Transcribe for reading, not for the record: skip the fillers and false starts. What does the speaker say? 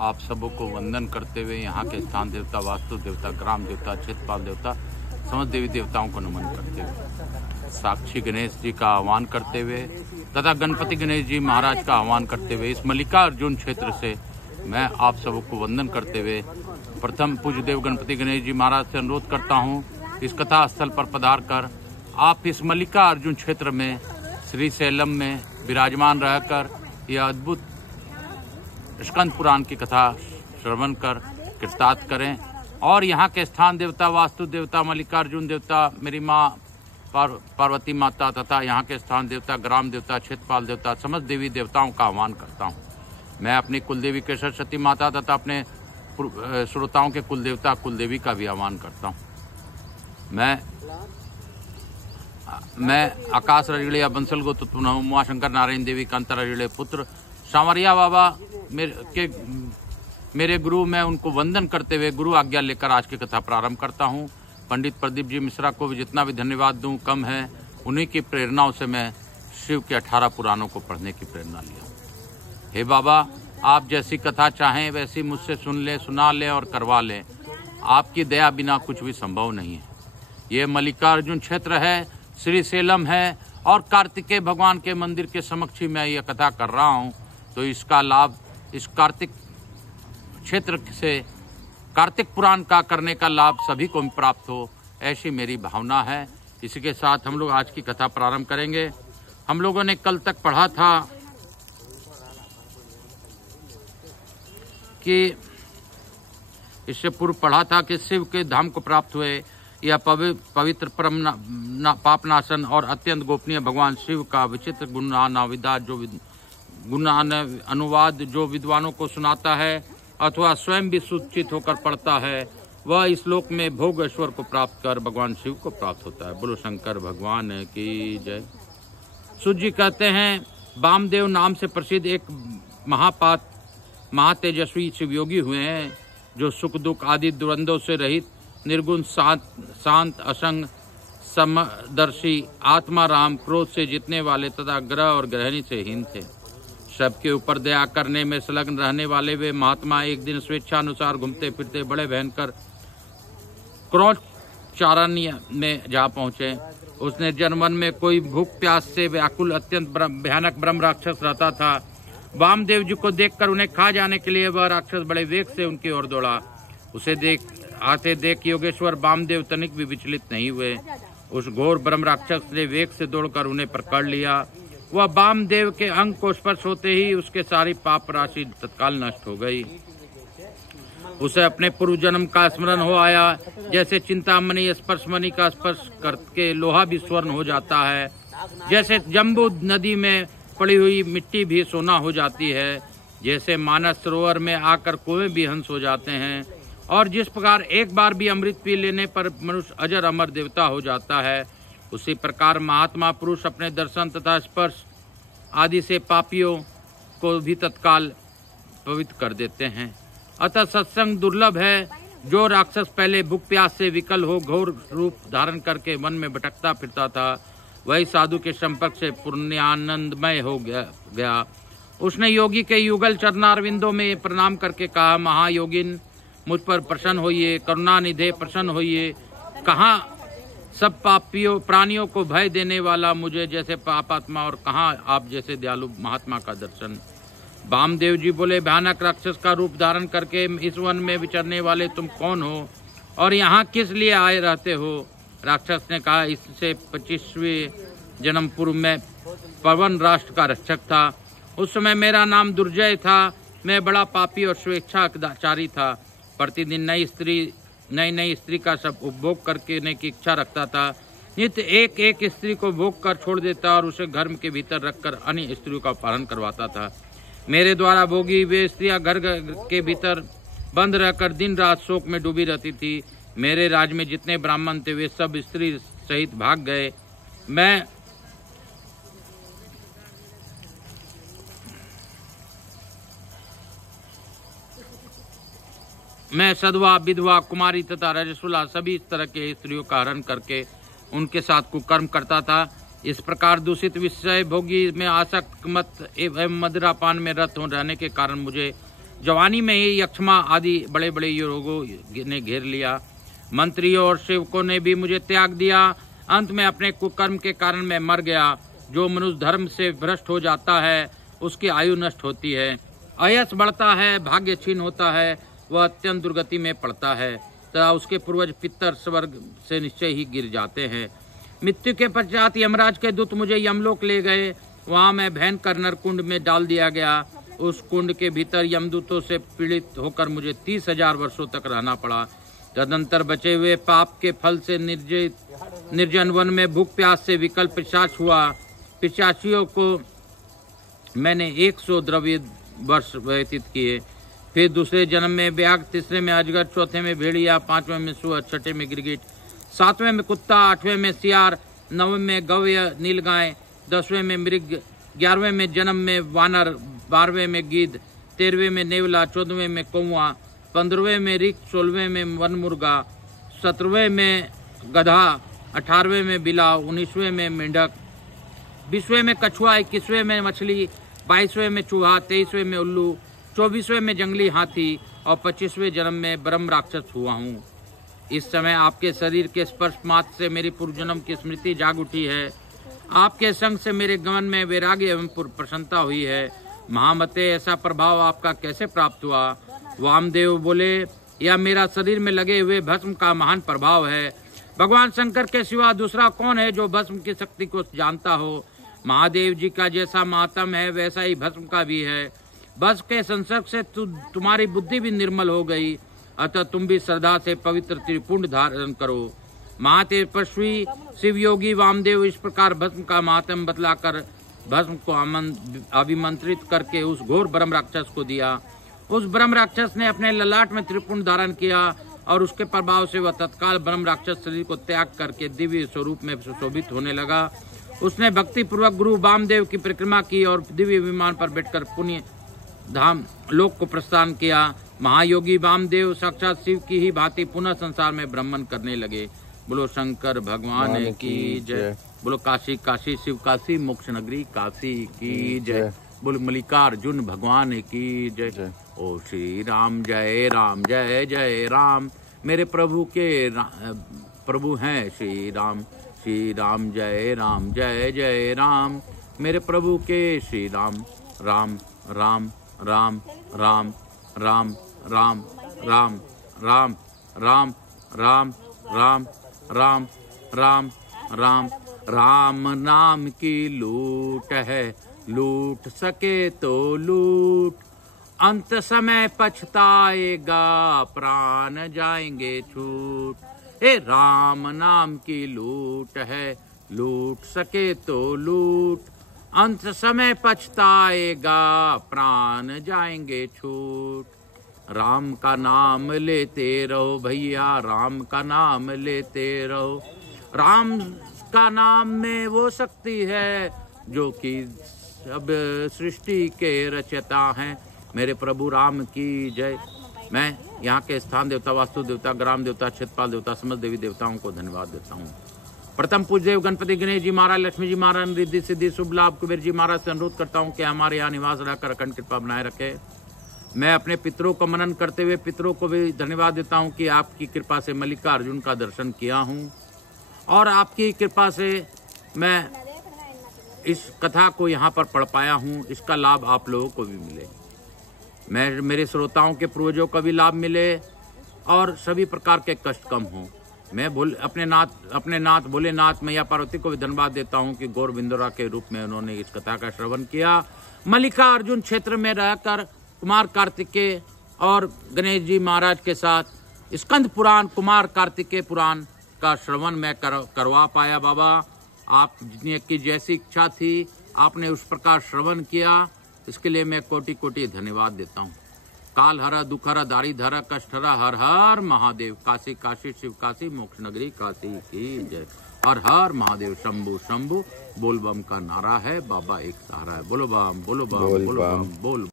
आप सबों को वंदन करते हुए यहाँ के स्थान देवता, वास्तु देवता, ग्राम देवता, क्षेत्रपाल देवता, समस्त देवी देवताओं को नमन करते हुए, साक्षी गणेश जी का आह्वान करते हुए तथा गणपति गणेश जी महाराज का आह्वान करते हुए इस मल्लिकार्जुन क्षेत्र से मैं आप सबों को वंदन करते हुए प्रथम पूज्य देव गणपति गणेश जी महाराज से अनुरोध करता हूँ, इस कथा स्थल पर पधार कर आप इस मल्लिकार्जुन क्षेत्र में श्री सैलम में विराजमान रहकर यह अद्भुत स्कंद पुराण की कथा श्रवण कर कृतार्थ करें और यहाँ के स्थान देवता, वास्तु देवता, मल्लिकार्जुन देवता, मेरी माँ पार्वती माता तथा यहाँ के स्थान देवता, ग्राम देवता, क्षेत्रपाल देवता, समस्त देवी देवताओं का आह्वान करता हूँ। मैं अपनी कुलदेवी के सरस्वती माता तथा अपने श्रोताओं के कुलदेवता कुलदेवी का भी आह्वान करता हूँ। मैं आकाश रजड़िया बंसल गो तुतपुन उमा शंकर नारायण देवी कांता रजड़े पुत्र सांवरिया बाबा मेरे गुरु, मैं उनको वंदन करते हुए गुरु आज्ञा लेकर आज की कथा प्रारंभ करता हूँ। पंडित प्रदीप जी मिश्रा को भी जितना भी धन्यवाद दूं कम है। उन्हीं की प्रेरणाओं से मैं शिव के 18 पुराणों को पढ़ने की प्रेरणा लिया। हे बाबा, आप जैसी कथा चाहें वैसी मुझसे सुन ले, सुना ले और करवा ले। आपकी दया बिना कुछ भी संभव नहीं है। ये मल्लिकार्जुन क्षेत्र है, श्री सैलम है और कार्तिकेय भगवान के मंदिर के समक्ष ही मैं ये कथा कर रहा हूँ। तो इसका लाभ इस कार्तिक क्षेत्र से कार्तिक पुराण का करने का लाभ सभी को प्राप्त हो, ऐसी मेरी भावना है। इसी के साथ हम लोग आज की कथा प्रारंभ करेंगे। हम लोगों ने कल तक पढ़ा था कि इससे पूर्व पढ़ा था कि शिव के धाम को प्राप्त हुए यह पवित्र परम पापनाशन और अत्यंत गोपनीय भगवान शिव का विचित्र गुणान अनुवाद जो विद्वानों को सुनाता है अथवा स्वयं भी सूचित होकर पढ़ता है, वह इस लोक में भोग ऐश्वर्य को प्राप्त कर भगवान शिव को प्राप्त होता है। बोलो शंकर भगवान की जय। सूत जी कहते हैं, वामदेव नाम से प्रसिद्ध एक महातेजस्वी शिवयोगी हुए हैं, जो सुख दुख आदि दुरंदों से रहित, निर्गुण, शांत, असंग, समदर्शी, आत्मा राम, क्रोध से जीतने वाले तथा ग्रह और ग्रहणी से हीन थे। सबके ऊपर दया करने में संलग्न रहने वाले वे महात्मा एक दिन स्वेच्छानुसार घूमते फिरते बड़े भयंकर क्रोधचारण्य में जा पहुंचे। उसने जनवन में कोई भूख प्यास से व्याकुल अत्यंत भयानक ब्रह्म राक्षस रहता था। वामदेव जी को देखकर उन्हें खा जाने के लिए वह राक्षस बड़े वेग से उनकी ओर दौड़ा। उसे आते देख योगेश्वर वामदेव तनिक भी विचलित नहीं हुए। उस घोर ब्रह्म राक्षस ने वेग से दौड़कर उन्हें पकड़ लिया। वह वामदेव के अंग को स्पर्श होते ही उसके सारी पाप राशि तत्काल नष्ट हो गई। उसे अपने पूर्व जन्म का स्मरण हो आया। जैसे चिंतामणि स्पर्शमणि का स्पर्श करके लोहा भी स्वर्ण हो जाता है, जैसे जम्बू नदी में पड़ी हुई मिट्टी भी सोना हो जाती है, जैसे मानस सरोवर में आकर कुएं भी हंस हो जाते हैं, और जिस प्रकार एक बार भी अमृत पी लेने पर मनुष्य अजर अमर देवता हो जाता है, उसी प्रकार महात्मा पुरुष अपने दर्शन तथा स्पर्श आदि से पापियों को भी तत्काल पवित्र कर देते हैं। अतः सत्संग दुर्लभ है। जो राक्षस पहले भूख प्यास से विकल हो घोर रूप धारण करके वन में भटकता फिरता था, वही साधु के संपर्क से पुण्यानंदमय हो गया। उसने योगी के युगल चरणारविंदों में प्रणाम करके कहा, महायोगिन, मुझ पर प्रसन्न होइए, करुणानिधे प्रसन्न होइए। कहाँ सब पापियों प्राणियों को भय देने वाला मुझे जैसे पापात्मा और कहाँ आप जैसे दयालु महात्मा का दर्शन। वामदेव जी बोले, भयानक राक्षस का रूप धारण करके इस वन में विचरने वाले तुम कौन हो और यहाँ किस लिए आए रहते हो? राक्षस ने कहा, इससे 25वें जन्म पूर्व में पवन राष्ट्र का रक्षक था। उस समय मेरा नाम दुर्जय था। मैं बड़ा पापी और स्वेच्छाचारी था। प्रतिदिन नई नई स्त्री का सब उपभोग करने की इच्छा रखता था। नित्य एक एक स्त्री को भोग कर छोड़ देता और उसे घर के भीतर रखकर अन्य स्त्रियों का पालन करवाता था। मेरे द्वारा भोगी वे स्त्रियां घर के भीतर बंद रहकर दिन रात शोक में डूबी रहती थी। मेरे राज में जितने ब्राह्मण थे वे सब स्त्री सहित भाग गए। मैं सदवा, विधवा, कुमारी तथा रजस्वला सभी इस तरह के स्त्रियों का हरण करके उनके साथ कुकर्म करता था। इस प्रकार दूषित विषय भोगी में आसक्त मत एवं मदिरापान में रत हो रहने के कारण मुझे जवानी में ही यक्ष्मा आदि बड़े बड़े रोगों ने घेर लिया। मंत्रियों और सेवकों ने भी मुझे त्याग दिया। अंत में अपने कुकर्म के कारण मैं मर गया। जो मनुष्य धर्म से भ्रष्ट हो जाता है उसकी आयु नष्ट होती है, अयस बढ़ता है, भाग्य छीन होता है, वह अत्यंत दुर्गति में पड़ता है तथा उसके पूर्वज पितर स्वर्ग से निश्चय ही गिर जाते हैं। मृत्यु के पश्चात यमराज के दूत मुझे यमलोक ले गए। वहां मैं भयंकर नरकुंड में डाल दिया गया। उस कुंड के भीतर यमदूतों से पीड़ित होकर मुझे 30,000 वर्षों तक रहना पड़ा। तदंतर बचे हुए पाप के फल से निर्जन वन में भूख प्यास से विकल पिशाच हुआ। पिशाचियों को मैंने 100 द्रव्य वर्ष व्यतीत किए। फिर दूसरे जन्म में व्याघ्र, तीसरे में अजगर, चौथे में भेड़िया, पांचवें में सुअर, छठे में गिरगिट, सातवें में कुत्ता, आठवें में सियार, नौवें में गौय नीलगाय, 10वें में मृग, 11वें में जन्म में वानर, 12वें में गिद्ध, 13वें में नेवला, 14वें में कौआ, 15वें में रिक, 16वें में वन मुर्गा, 17वें में गधा, 18वें में बिला, 19वें में मेंढक, 20वें में कछुआ, 21वें में मछली, 22वें में चूहा, 23वें में उल्लू, 24वें में जंगली हाथी और 25वें जन्म में ब्रह्म राक्षस हुआ हूँ। इस समय आपके शरीर के स्पर्श मात्र से मेरी पूर्व जन्म की स्मृति जाग उठी है। आपके संग से मेरे गमन में वैराग्य एवं प्रसन्नता हुई है। महामते, ऐसा प्रभाव आपका कैसे प्राप्त हुआ? वामदेव बोले, यह मेरा शरीर में लगे हुए भस्म का महान प्रभाव है। भगवान शंकर के सिवा दूसरा कौन है जो भस्म की शक्ति को जानता हो? महादेव जी का जैसा मातम है वैसा ही भस्म का भी है। भस्म के संसर्ग से तुम्हारी बुद्धि भी निर्मल हो गई, अतः तुम भी श्रद्धा से पवित्र त्रिपुंड धारण करो। महातेजस्वी शिव योगी वामदेव इस प्रकार भस्म का महात्म बतलाकर भस्म को अभिमंत्रित करके उस घोर ब्रह्म राक्षस को दिया। उस ब्रह्म राक्षस ने अपने ललाट में त्रिपुंड धारण किया और उसके प्रभाव से वह तत्काल ब्रह्म राक्षस शरीर को त्याग करके दिव्य स्वरूप में सुशोभित होने लगा। उसने भक्ति पूर्वक गुरु वामदेव की परिक्रमा की और दिव्य विमान पर बैठकर पुण्य धाम लोक को प्रस्थान किया। महायोगी वामदेव साक्षात शिव की ही भांति पुनः संसार में भ्रमण करने लगे। बोलो शंकर भगवान की जय। बोलो काशी काशी शिव काशी मोक्ष नगरी काशी की जय। बोलो मल्लिकार्जुन भगवान की जय। ओ श्री राम जय राम जय जय राम। मेरे प्रभु के प्रभु हैं श्री राम। श्री राम जय जय राम। मेरे प्रभु के श्री राम। राम राम राम राम राम राम राम राम राम राम राम राम राम राम। राम नाम की लूट है, लूट सके तो लूट, अंत समय पछताएगा प्राण जाएंगे छूट। हे राम नाम की लूट है, लूट सके तो लूट, अंत समय पछताएगा प्राण जाएंगे छूट। राम का नाम लेते रहो भैया, राम का नाम लेते रहो। राम का नाम में वो शक्ति है जो कि सब सृष्टि के रचयिता हैं। मेरे प्रभु राम की जय। मैं यहाँ के स्थान देवता, वास्तु देवता, ग्राम देवता, क्षेत्रपाल देवता, समस्त देवी देवताओं को धन्यवाद देता हूँ। प्रथम पूज्य देव गणपति गणेश जी महाराज, लक्ष्मी जी महाराज, रिद्धि सिद्धि शुभ लाभ कुबेर जी महाराज से अनुरोध करता हूँ कि हमारे यहाँ निवास रहकर अखंड कृपा बनाए रखे। मैं अपने पितरों को मनन करते हुए पितरों को भी धन्यवाद देता हूँ कि आपकी कृपा से मल्लिकार्जुन का दर्शन किया हूँ और आपकी कृपा से मैं इस कथा को यहाँ पर पढ़ पाया हूँ। इसका लाभ आप लोगों को भी मिले, मैं मेरे श्रोताओं के पूर्वजों को भी लाभ मिले और सभी प्रकार के कष्ट कम हों। मैं अपने नाथ भोलेनाथ मैया पार्वती को भी धन्यवाद देता हूँ कि गौर बिंदुरा के रूप में उन्होंने इस कथा का श्रवण किया। मल्लिकार्जुन क्षेत्र में रहकर कुमार कार्तिकेय और गणेश जी महाराज के साथ स्कंद पुराण, कुमार कार्तिकेय पुराण का श्रवण मैं करवा पाया। बाबा, आप जितनी की जैसी इच्छा थी आपने उस प्रकार श्रवण किया, इसके लिए मैं कोटि कोटि धन्यवाद देता हूँ। काल हरा, दुख हरा, दारिद हरा, कष्ट हरा, हर हर महादेव। काशी काशी शिव काशी मोक्ष नगरी काशी की जय। हर हर महादेव। शंभु शंभु बोल बम का नारा है, बाबा एक सहारा है। बोलो बम बोलो बम बोलो बम बोल।